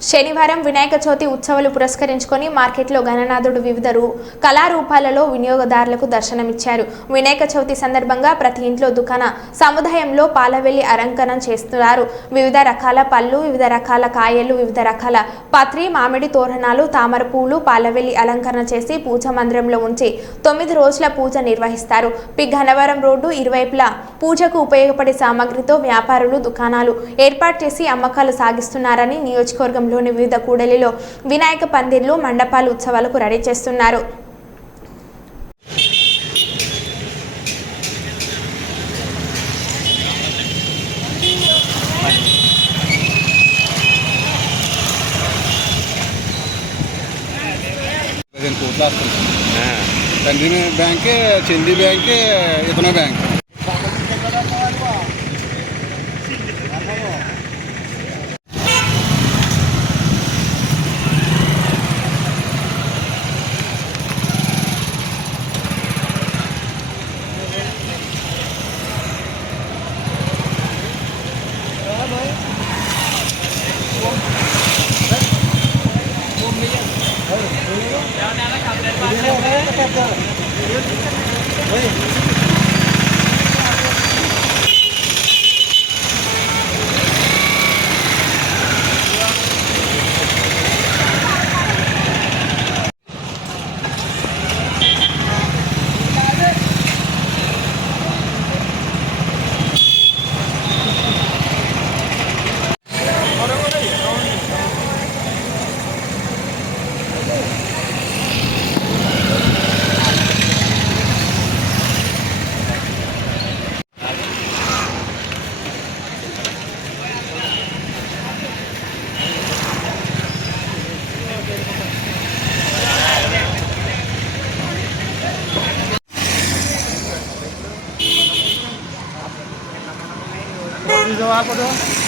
శనివారం వినాయక చవితి ఉత్సవాలు పురస్కరించుకొని మార్కెట్లో గణనాథుడు వివిధ కళారూపాలలో వినియోగదారులకు దర్శనమిచ్చారు. వినాయక చవితి సందర్భంగా ప్రతి ఇంట్లో దుకాణ సముదాయంలో పాలవెల్లి అలంకరణ చేస్తున్నారు. వివిధ రకాల పళ్ళు, వివిధ రకాల కాయలు, వివిధ రకాల పత్రి, మామిడి తోరణాలు, తామర పూలు, పాలవెల్లి అలంకరణ చేసి పూజా మందిరంలో ఉంచి 9 రోజుల పూజ నిర్వహిస్తారు. పి గన్నవరం రోడ్డు ఇరువైపులా పూజకు ఉపయోగపడే సామాగ్రితో వ్యాపారులు దుకాణాలు ఏర్పాటు చేసి అమ్మకాలు సాగిస్తున్నారని నియోజకవర్గం లోని వివిధ కూడలిలో వినాయక పందిర్లు, మండపాలు ఉత్సవాలకు రెడీ చేస్తున్నారు. बैंक चंदी बैंक इतना बैंक जवाब दो।